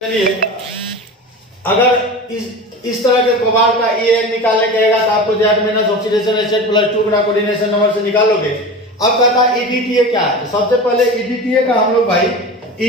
चलिए, अगर इस तरह के कोबाल्ट का EN निकालने कहेगा तो आपको Z minus oxidation acid plus 2 गुना कोऑर्डिनेशन नंबर से निकालोगे। अब कहता है EDTA क्या है। तो सबसे पहले EDTA का हम लोग भाई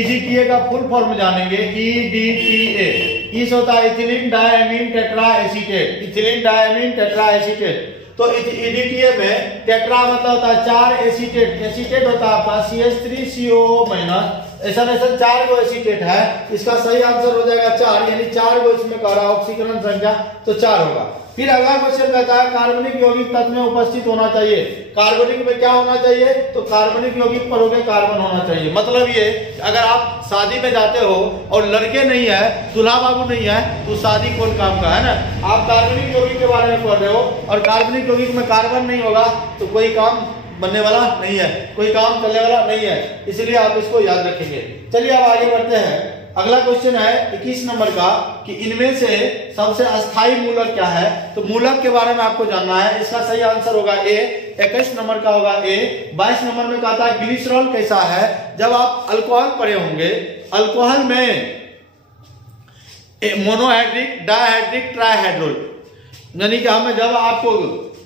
EDTA का फुल फॉर्म जानेंगे। EDTA इस होता है ethylene diamine tetra acetate. Ethylene diamine tetra acetate. तो EDTA में टेट्रा मतलब होता है 4 एसीटेट। एसीटेट होता है आपका CH3COO माइनस ऐसा 4 गो एसीटेट है। इसका सही आंसर हो जाएगा 4, यानी 4 गो इसमें कह रहा है ऑक्सीकरण संख्या, तो 4 होगा। फिर अगला क्वेश्चन कहता है कार्बनिक यौगिक तत्व में उपस्थित होना चाहिए। कार्बनिक में क्या होना चाहिए, तो कार्बनिक यौगिक पर होकर कार्बन होना चाहिए। मतलब ये अगर आप शादी में जाते हो और लड़के नहीं है, दूल्हा बाबू नहीं है, तो शादी कौन काम का है ना। आप कार्बनिक यौगिक के बारे में पढ़ रहे हो और कार्बनिक यौगिक में कार्बन नहीं होगा तो कोई काम बनने वाला नहीं है, कोई काम चलने वाला नहीं है, इसलिए आप इसको याद रखेंगे। चलिए अब आगे बढ़ते हैं। अगला क्वेश्चन है 21 नंबर का कि इनमें से सबसे अस्थायी मूलक क्या है। तो मूलक के बारे में आपको जानना है। इसका सही आंसर होगा ए। 21 नंबर का होगा ए। 22 नंबर में कहता है ग्लिसरॉल कैसा है। जब आप अल्कोहल पढ़े होंगे, अल्कोहल में मोनोहाइड्रिक, डायहाइड्रिक, ट्राइहाइड्रोल, यानी कि हमें जब आपको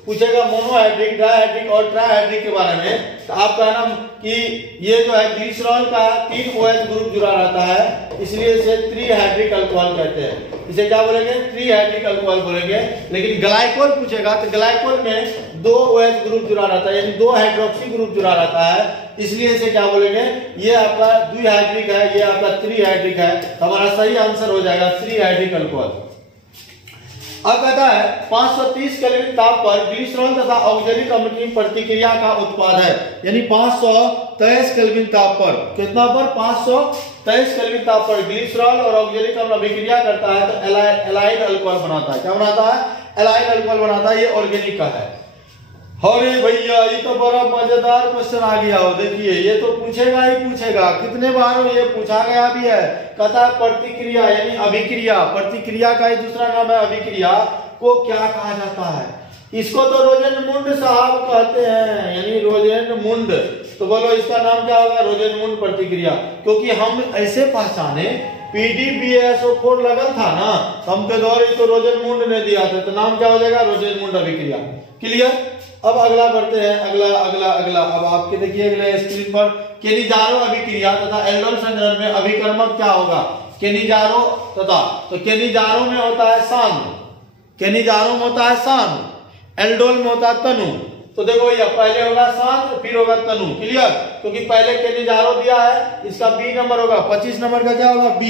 पूछेगा मोनोहाइड्रिक, डायहाइड्रिक और ट्राइहाइड्रिक के बारे में, तो आप कहना कि ये जो है ग्लिसरॉल का 3 OH ग्रुप जुड़ा रहता है, इसलिए इसे त्रिहाइड्रिक अल्कोहल कहते हैं। इसे क्या बोलेंगे, त्रिहाइड्रिक अल्कोहल बोलेंगे। लेकिन ग्लाइकोल पूछेगा तो ग्लाइकोल में 2 OH ग्रुप जुड़ा रहता है, यानी 2 हाइड्रोक्सी ग्रुप जुड़ा रहता है, इसलिए इसे क्या बोलेंगे, ये आपका द्विहाइड्रिक है, ये आपका त्रिहाइड्रिक है। तो हमारा सही आंसर हो जाएगा त्रिहाइड्रिक अल्कोहल। अब कहता है 530 केल्विन ताप पर ग्लिसरॉल तथा ऑक्जेलिक अम्ल की प्रतिक्रिया का उत्पाद है, यानी 523 केल्विन ताप पर, कितना पर, 523 केल्विन ताप पर ग्लिसरॉल और ऑक्जेलिक अम्ल अभिक्रिया करता है तो एलाइड अल्कोहल बनाता है। क्या बनाता है, एलाइड अल्कोहल बनाता है। ये ऑर्गेनिक का है। अरे भैया ये तो बड़ा मजेदार क्वेश्चन आ गया हो। देखिए ये तो पूछेगा ही पूछेगा, कितने बार ये पूछा गया भी है। कहता है प्रतिक्रिया यानी अभिक्रिया, प्रतिक्रिया का ही दूसरा नाम है अभिक्रिया, को क्या कहा जाता है। इसको तो रोजेनमुंड साहब कहते हैं, यानी रोजेनमुंड। तो बोलो इसका नाम क्या होगा, रोजेनमुंड प्रतिक्रिया। क्योंकि हम ऐसे पहचाने PDBSO4 लगल था ना, हमके दौर इसको रोजेनमुंड ने दिया था, तो नाम क्या हो जाएगा, रोजेनमुंड अभिक्रिया। क्लियर। अब अगला बढ़ते हैं। अगला अब आपके देखिए अगले स्क्रीन पर केनिजारो अभिक्रिया तथा एल्डोल संचरण में अभिकर्मक क्या होगा, केनिजारो तथा, तो केनिजारो में होता है सांग, केनिजारो में होता है सांग, एल्डोल में होता है तनु। तो देखो ये पहले होगा सांग फिर होगा तनु। क्लियर। क्योंकि पहले केनिजारो दिया है, इसका B नंबर होगा। 25 नंबर का क्या होगा, B।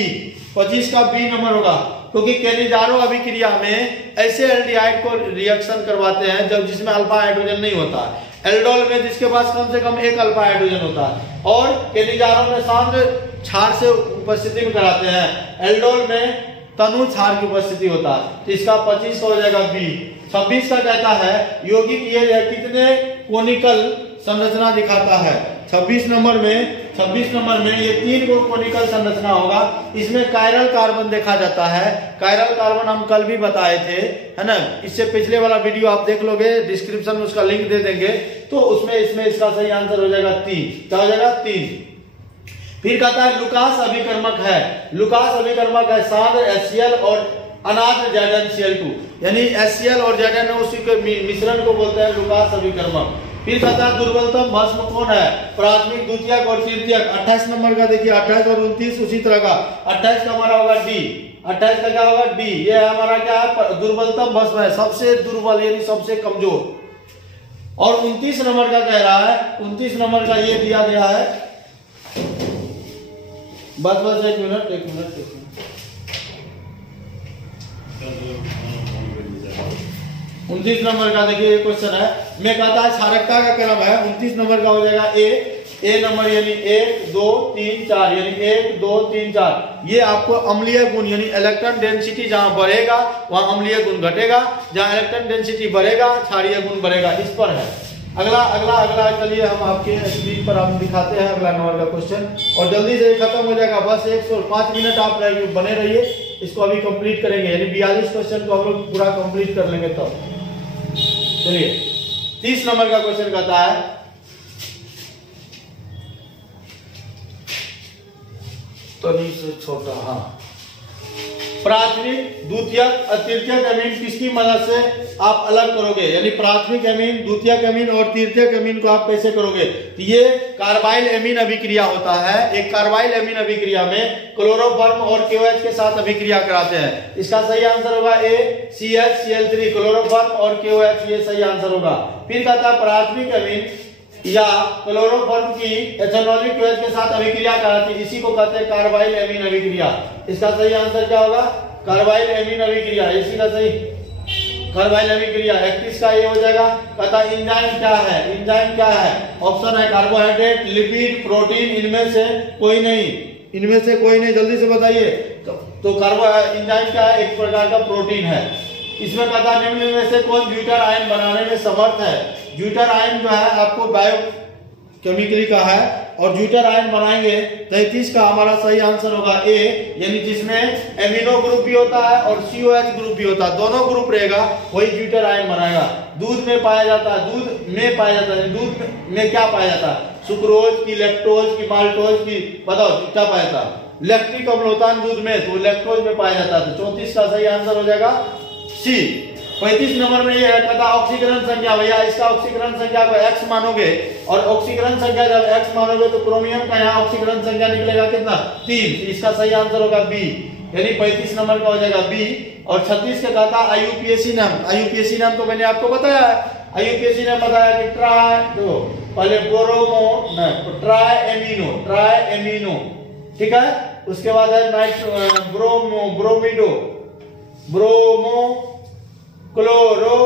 25 का B नंबर होगा, क्योंकि केनिजारो अभिक्रिया में ऐसे एल्डिहाइड को रिएक्शन करवाते हैं जब जिसमें अल्फा हाइड्रोजन नहीं होता है। एल्डोल में जिसके पास कम से कम 1 अल्फा हाइड्रोजन होता है, और केनिजारो में सांद्र क्षार से उपस्थिति में कराते हैं। एल्डोल में तनु क्षार की उपस्थिति होता है। तो इसका 25 हो जाएगा B। 26 का कहता है यौगिक ये कितने कोनिकल संरचना दिखाता है। 26 नंबर में ये 3 को कोनिकल संरचना होगा। इसमें कायरल कार्बन देखा जाता है। कायरल कार्बन हम कल भी बताए थे, है ना। इससे पिछले वाला वीडियो आप देख लोगे, डिस्क्रिप्शन में उसका लिंक दे देंगे, तो उसमें इसमें इसका सही आंसर हो जाएगा 3। क्या हो जाएगा, 3। फिर कहता है लुकास अभिकर्मक है। लुकास अभिकर्मक है सांद्र HCl और अनाद्र ZnCl2, यानी HCl और Zn उसी के मिश्रण को बोलते हैं लुकास अभिकर्मक। फिर कहता है दुर्बलतम भस्म कौन है, प्राथमिक, द्वितीयक और तृतीयक। 28 नंबर का देखिए 28 और 29 उसी तरह का। 28 का हमारा होगा D। 28 का क्या होगा, D। ये हमारा क्या है, दुर्बलतम भस्म है, सबसे दुर्बल यानी सबसे कमजोर। और 29 नंबर का कह रहा है, 29 नंबर का ये दिया गया है, बस एक मिनट। 29 नंबर का देखिए क्वेश्चन है। मैं कहता है क्षारकता का क्रम है। 29 नंबर का हो जाएगा ए नंबर, यानी 1 2 3 4, यानी 1 2 3 4। ये आपको अम्लीय गुण यानी इलेक्ट्रॉन डेंसिटी जहां बढ़ेगा वहां अम्लीय गुण घटेगा, जहां इलेक्ट्रॉन डेंसिटी बढ़ेगा क्षारीय गुण बढ़ेगा, इस पर है। अगला चलिए हम आपके स्क्रीन पर हम दिखाते हैं अगला नंबर का क्वेश्चन, और जल्दी से खत्म हो जाएगा। बस 105 मिनट आप बने रहिए, इसको अभी कंप्लीट करेंगे, यानी 42 क्वेश्चन को हम लोग पूरा कंप्लीट कर लेंगे तब। चलिए 30 नंबर का क्वेश्चन कहता है तनी से छोटा, हाँ प्राथमिक, द्वितीयक और तृतीयक अमीन किसकी मदद से आप अलग करोगे, यानी प्राथमिक अमीन, द्वितीयक अमीन और तृतीयक अमीन को आप कैसे करोगे? तो ये कार्बाइल अमीन अभिक्रिया होता है। एक कार्बाइल अमीन अभिक्रिया में क्लोरोफॉर्म और KOH के साथ अभिक्रिया कराते हैं। इसका सही आंसर होगा A CH Cl3, क्लोरोफॉर्म और KOH, ये सही आंसर होगा। फिर कहता है प्राथमिक अमीन या क्लोरोफॉर्म की एथेनॉलिक KOH के साथ अभिक्रिया कराती है, इसी को कहते हैं कार्बाइल अमीन अभिक्रिया। इसका सही आंसर क्या होगा? कार्बाइल अमीन अभिक्रिया, इसी का सही कार्बाइल अभिक्रिया। 31 का ये हो जाएगा। कहता एंजाइम क्या है? एंजाइम क्या है? ऑप्शन है कार्बोहाइड्रेट, लिपिड, प्रोटीन, इनमें से कोई नहीं, इनमें से कोई नहीं, जल्दी से बताइए। तो कार्बो एंजाइम क्या है? एक प्रकार का प्रोटीन है। इसमें कहता निम्न में से कौन ब्यूटर आयन बनाने में समर्थ है? ब्यूटर आयन जो है आपको बायो केमिकली का है और ब्यूटर आयन बनाएंगे। 33 का हमारा सही आंसर होगा A, यानी जिसमें एमिनो ग्रुप भी होता है और COH ग्रुप भी होता है, दोनों ग्रुप रहेगा, वही ब्यूटर आयन बनाएगा। दूध में पाया जाता है, दूध में पाया जाता है, दूध में क्या पाया जाता है? सुक्रोज की, लैक्टोज की, माल्टोज की, बताओ क्या पाया जाता है? लैक्टिक अम्ल होता है दूध में, तो लैक्टोज में पाया जाता है। 34 का सही आंसर हो जाएगा C। 35 नंबर में ये है, कहता ऑक्सीकरण संख्या, भैया इसका ऑक्सीकरण संख्या को x मानोगे और ऑक्सीकरण संख्या जब x मानोगे तो क्रोमियम का यहाँ ऑक्सीकरण संख्या निकलेगा कितना? 3। इसका सही आंसर होगा B, यानी 35 नंबर का हो जाएगा B। और 36 का कहता IUPAC नाम, IUPAC नाम तो मैंने आपको बताया है। IUPAC ने बताया कि पहले ट्राई एमिनो, ठीक है। उसके बाद है ब्रोमो क्लोरो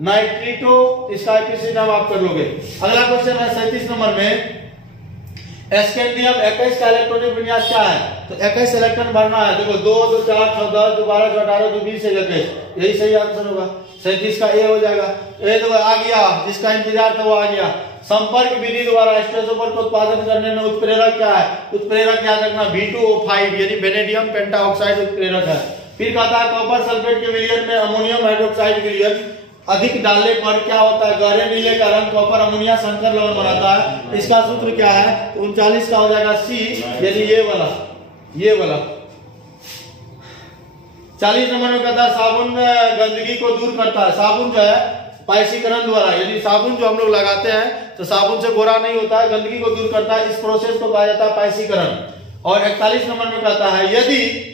नाइट्रिटो, इसका IUPAC नाम आप कर लोगे। अगला क्वेश्चन है 37 नंबर में, स्कैंडियम 21 का इलेक्ट्रॉनिक विन्यास क्या है? तो 21 इलेक्ट्रॉन भरना है। देखो 2 2 4 6 10 2 12 18 2 20 21, यही सही आंसर होगा। 37 का A हो जाएगा। ये देखो आ गया, जिसका इंतजार था वो आ गया। संपर्क विधि द्वारा स्ट्रेसोफर को उत्पादन करने में उत्प्रेरक क्या है? उत्प्रेरक याद रखना V2O5, यानी वेनेडियम पेंटाऑक्साइड उत्प्रेरक है। फिर कहता है कॉपर सल्फेट के विलयन में अमोनियम हाइड्रोक्साइड विलयन अधिक डालने पर क्या होता है? गहरे नीले का रंग कॉपर अमोनिया संकर लवण बनाता है। इसका सूत्र क्या है? तो 39 का हो जाएगा C, यानी ये वाला। 40 नंबर में कहता है साबुन गंदगी को दूर करता है। साबुन जो है पाइसीकरण द्वारा, यानी साबुन जो हम लोग लगाते हैं तो साबुन से गोरा नहीं होता है, गंदगी को दूर करता है। इस प्रोसेस को कहा जाता है पाइसीकरण। और 41 नंबर में कहता है यदि,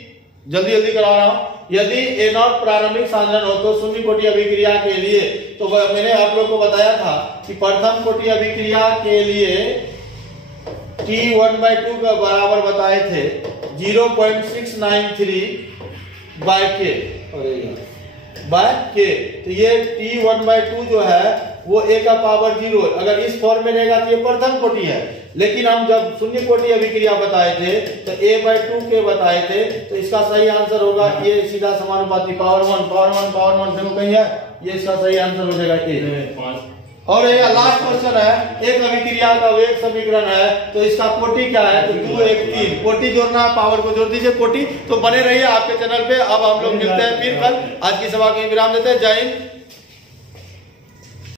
जल्दी करा रहा हूं, यदि A0 प्रारंभिक सांद्रण हो तो शून्य कोटि अभिक्रिया के लिए, तो मैंने आप लोग को बताया था कि प्रथम कोटि अभिक्रिया के लिए T1/2 का बराबर बताए थे 0.693 बाय K। तो ये T1/2 जो है वो A का पावर 0, अगर इस फॉर्म में रहेगा तो ये प्रथम कोटि है। लेकिन हम जब शून्य कोटि अभिक्रिया बताए थे तो A/2 के बताए थे, तो इसका सही आंसर होगा ये सीधा समानुपाती पावर 1 देखो कहीं है, ये इसका सही आंसर हो जाएगा A। और ये लास्ट क्वेश्चन है, एक अभिक्रिया का वेग समीकरण है, तो इसका कोटि क्या है? तो 2 1 3, कोटि जोड़ना है, पावर को जोड़ दीजिए कोटि। तो बने रहिए आपके चैनल पे। अब हम लोग मिलते हैं फिर कल। आज की सभा के विराम देते हैं। जय हिंद।